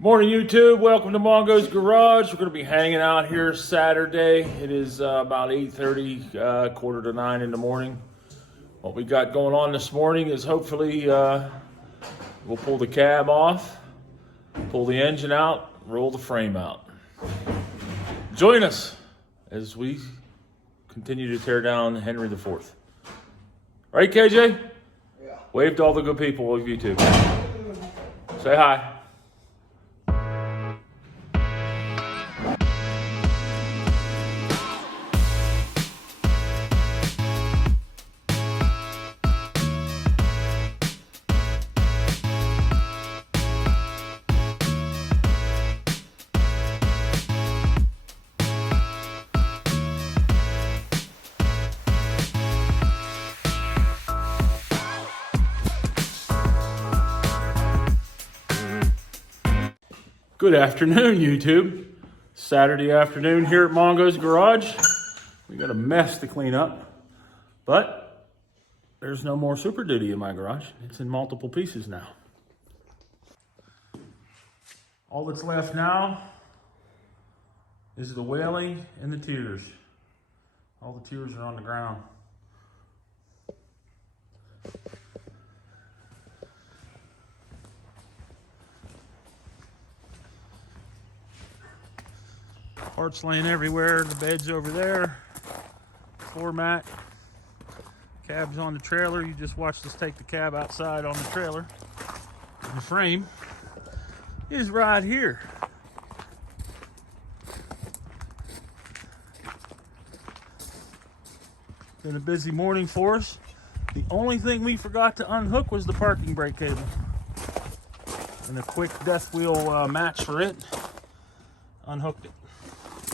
Morning, YouTube. Welcome to Mongo's Garage. We're going to be hanging out here Saturday. It is about 8:30, quarter to 9 in the morning. What we got going on this morning is hopefully we'll pull the cab off, pull the engine out, roll the frame out. Join us as we continue to tear down Henry IV. Right, KJ? Yeah. Wave to all the good people of YouTube. Say hi. Good afternoon, YouTube. Saturday afternoon here at Mongo's Garage. We got a mess to clean up, but there's no more Super Duty in my garage. It's in multiple pieces now. All that's left now is the wailing and the tears. All the tears are on the ground. Parts laying everywhere, the bed's over there, floor mat, cab's on the trailer. You just watched us take the cab outside on the trailer. And the frame is right here. Been a busy morning for us. The only thing we forgot to unhook was the parking brake cable. And a quick death wheel match for it. Unhooked it.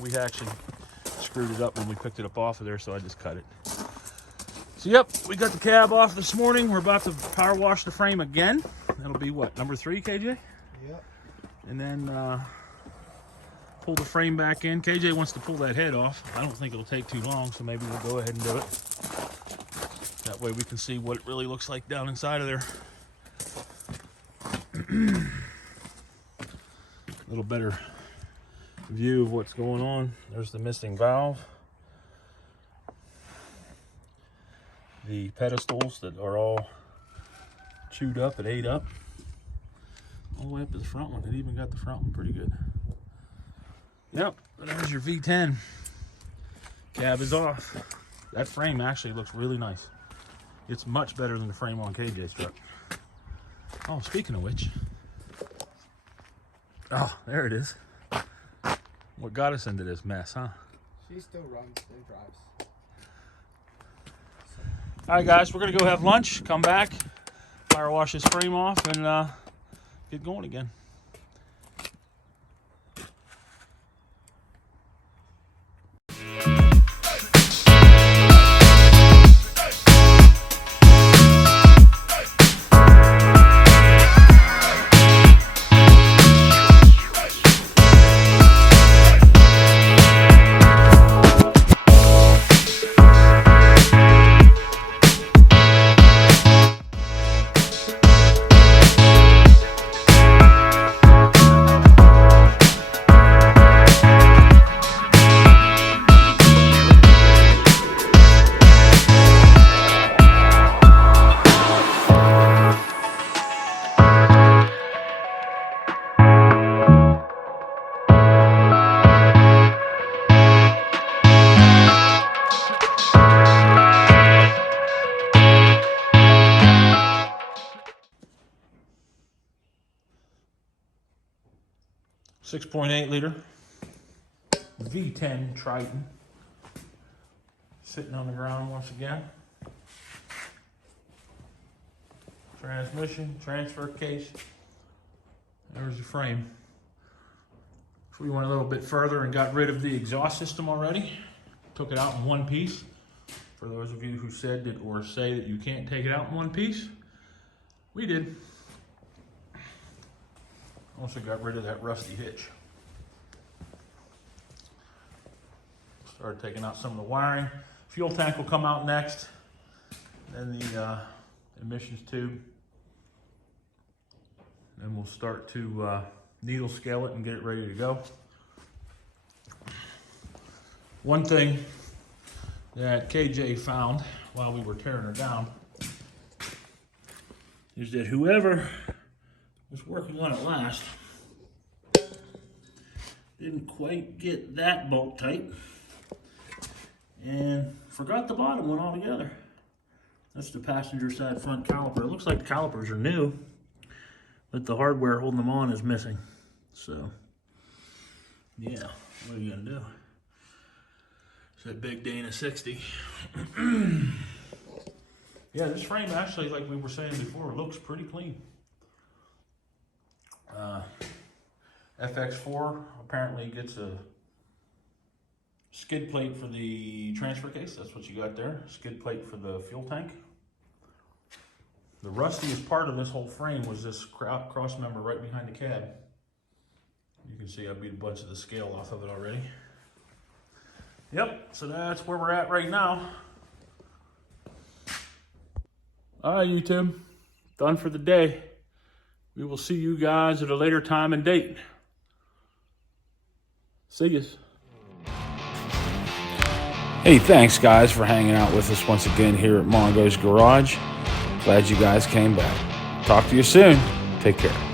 We actually screwed it up when we picked it up off of there, so I just cut it. So yep, we got the cab off this morning. We're about to power wash the frame again. That'll be what, number 3, KJ? Yep. And then pull the frame back in. KJ wants to pull that head off. I don't think it'll take too long, so maybe we'll go ahead and do it. That way we can see what it really looks like down inside of there. A little better view of what's going on. There's the missing valve, the pedestals that are all chewed up and ate up, all the way up to the front one. It even got the front one pretty good. Yep, there's your V10. Cab is off. That frame actually looks really nice. It's much better than the frame on KJ's truck. Oh, speaking of which, oh, there it is. What got us into this mess, huh? She still runs and drives. All right, guys, we're going to go have lunch, come back, power wash this frame off, and get going again. .8 liter V10 Triton sitting on the ground once again. Transmission, transfer case. There's the frame. So we went a little bit further and got rid of the exhaust system already. Took it out in one piece. For those of you who said that or say that you can't take it out in one piece, we did. Also got rid of that rusty hitch. Started taking out some of the wiring. Fuel tank will come out next. Then the emissions tube. Then we'll start to needle scale it and get it ready to go. One thing that KJ found while we were tearing her down is that whoever was working on it last didn't quite get that bolt tight and forgot the bottom one altogether. That's the passenger side front caliper. It looks like the calipers are new, but the hardware holding them on is missing. So, yeah, what are you gonna do? It's that big Dana 60. Yeah, this frame actually, like we were saying before, looks pretty clean. FX4 apparently gets a skid plate for the transfer case. That's what you got there. Skid plate for the fuel tank. The rustiest part of this whole frame was this cross member right behind the cab. You can see I beat a bunch of the scale off of it already. Yep, so that's where we're at right now. All right, YouTube, done for the day. We will see you guys at a later time and date. See yous. Hey, thanks guys for hanging out with us once again here at Mongo's Garage. Glad you guys came back. Talk to you soon. Take care.